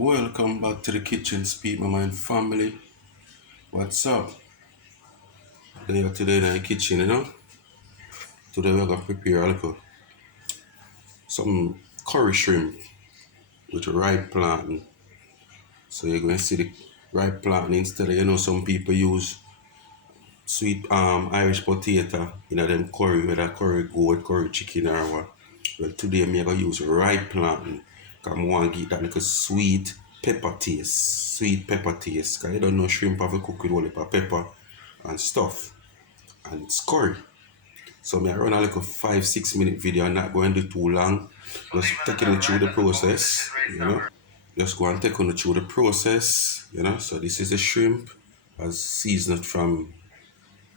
Welcome back to the kitchen, Speak My Mind family. What's up? Today in the kitchen, Today we're gonna prepare some curry shrimp with ripe plantain. So you're gonna see the ripe plantain instead of some people use sweet Irish potato in them curry, whether curry goat, curry chicken or what. Well today I'm gonna use ripe plantain. Cause I want to get that little sweet pepper taste. Sweet pepper taste. Cause you don't know shrimp have to cook with all the pepper and stuff. And it's curry. So I run a like a 5-6 minute video. I'm not going to do too long. Just taking it through the process. Just go and take on it through the process. So this is the shrimp as seasoned from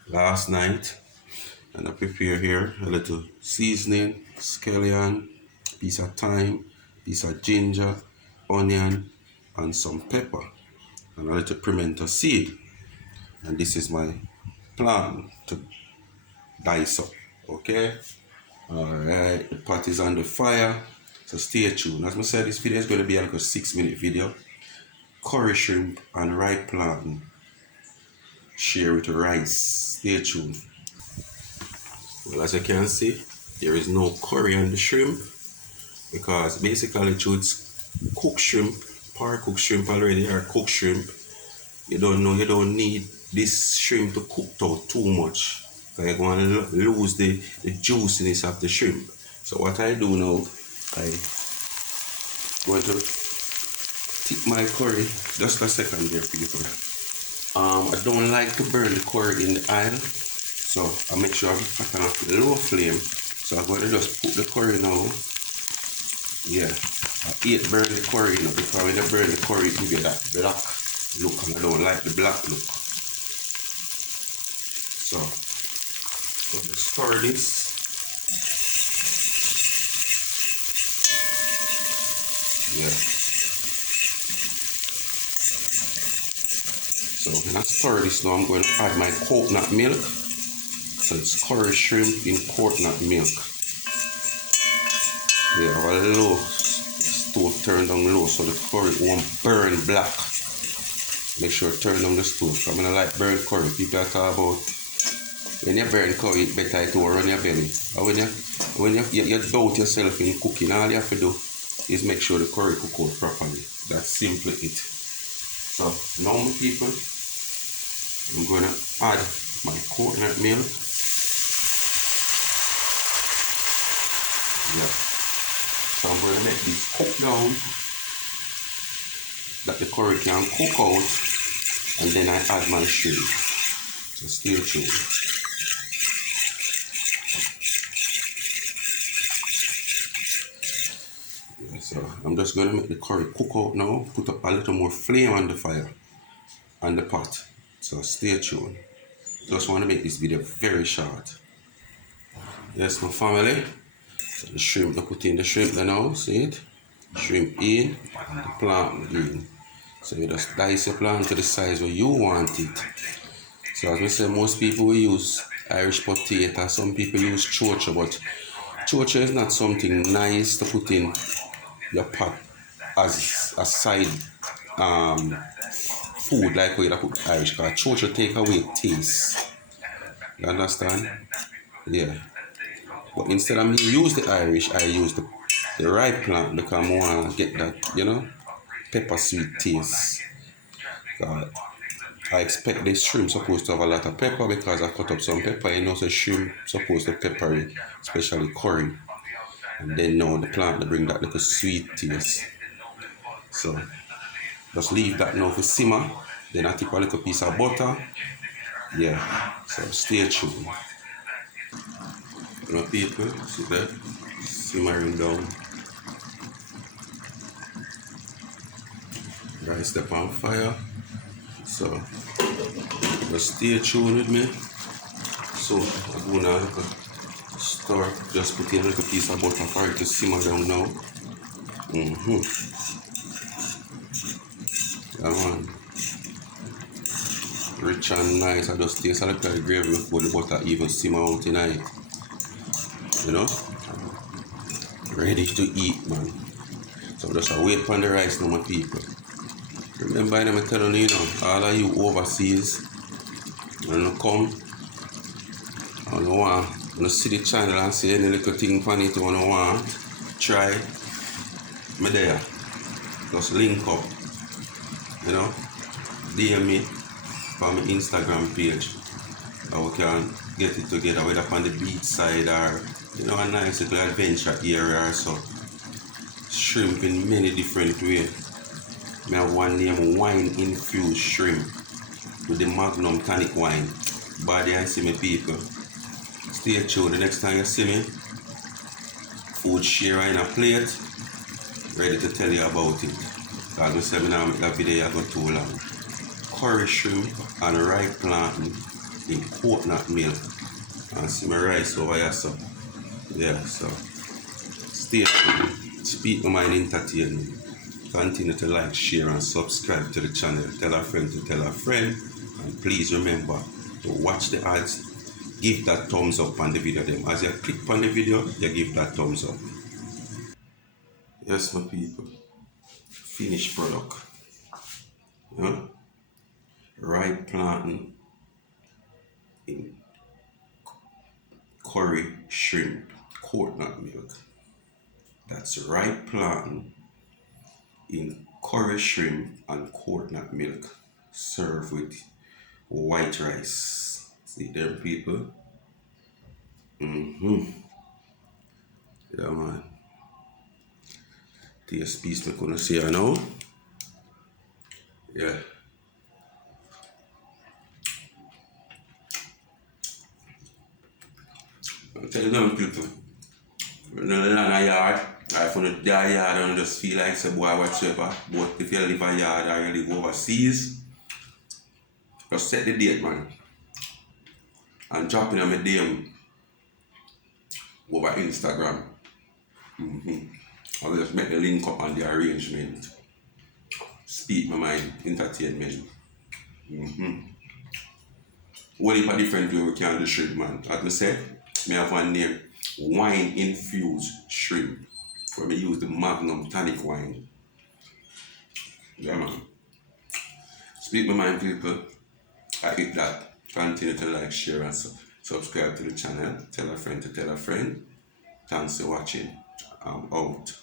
last night. And I prepare here a little seasoning, scallion, piece of thyme, piece of ginger, onion, and some pepper. And a little pimento seed. And this is my plan to dice up. Okay? Alright, the pot is on the fire. So stay tuned. As I said, this video is going to be like a 6-minute video. Curry shrimp and ripe plantain. Share with rice. Stay tuned. Well, as you can see, there is no curry on the shrimp because basically it's cooked shrimp, par-cooked shrimp already, or cooked shrimp. You don't need this shrimp to cook out too much. You're going to lose the juiciness of the shrimp. So what I do now, I going to tip my curry. Just a second here, people. I don't like to burn the curry in the oil, so I make sure I put it on low flame. So I'm going to just put the curry now. Yeah, I hate burn the curry now because when I burn the curry, it gives you that black look, and I don't like the black look. So stir this. Yeah. So when I stir this now, I'm going to add my coconut milk. So it's curry shrimp in coconut milk. Yeah, have a low stove, turn down low so the curry won't burn black. Make sure turn down the stove. I'm gonna like burn curry. People are talking about when you burn curry, it's better to run your belly. Or when you doubt yourself in cooking, all you have to do is make sure the curry cook out properly. That's simply it. So now, my people, I'm gonna add my coconut milk. Yeah. So I'm gonna make this cook down, that the curry can cook out, and then I add my shrimp. So stay tuned. So I'm just going to make the curry cook out now, put up a little more flame on the fire, on the pot. So stay tuned. Just want to make this video very short. Yes, my family. So the shrimp, I put in the shrimp now, see it? Shrimp in, and the plantain in. So you just dice your plantain to the size where you want it. So as we say, most people will use Irish potato, some people use chocha, but chocha is not something nice to put in your pot as a side food like we put Irish, because chocha take away taste. You understand? Yeah. But instead of me use the Irish, I use the ripe plant because I want to get that, pepper sweet taste. I expect this shrimp supposed to have a lot of pepper because I cut up some pepper. So shrimp supposed to pepper it, especially curry. And then now the plant to bring that little sweet taste. So just leave that now for simmer. Then I take a little piece of butter. Yeah, so stay tuned. People, see that? Simmering down. Rice step on fire. So just stay tuned with me. So I'm gonna start just put in a little piece of butter for it to simmer down now. That one. Rich and nice. I just taste a little gravy before the butter even simmer out tonight. Ready to eat, man. So just wait for the rice now, my people. Remember, I'm telling you, all of you overseas, when you come, and you want to see the channel and see any little thing from it, when you want, try me there. Just link up, DM me from my Instagram page. And we can get it together, whether on the beach side or, a nice little adventure area or so. Shrimp in many different ways. I have one name wine infused shrimp with the Magnum tonic wine. Body and see me people. Stay tuned. The next time you see me, food share in a plate, ready to tell you about it. Because I say I now make that video go too long. Curry shrimp and ripe plantain in coconut milk. And see my rice over here, so yeah, so stay tuned. Speak my mind entertainment. Continue to like, share and subscribe to the channel. Tell a friend to tell a friend. And please remember to watch the ads. Give that thumbs up on the video. Them. As you click on the video, you give that thumbs up. Yes, my people. Finished product. Ripe plantain in curry shrimp, coconut milk. That's ripe plantain in curry shrimp and coconut milk. Served with white rice. See them people? Yeah, man. Taste piece me gonna see her now. Yeah. I'm telling them people. When you land a yard, or if you don't die yard and you just feel like say boy whatsoever, but if you live a yard or you live overseas, just set the date, man. And drop in on my DM over Instagram. I will just make the link up on the arrangement. Speak my mind, entertainment. What if a different way we can do shrimp, man? As I said, I have one name, wine infused shrimp. Where I use the Magnum tonic wine. Yeah, man. Speak my mind, people. I hit that. Continue to like, share, and subscribe to the channel. Tell a friend to tell a friend. Thanks for watching. I'm out.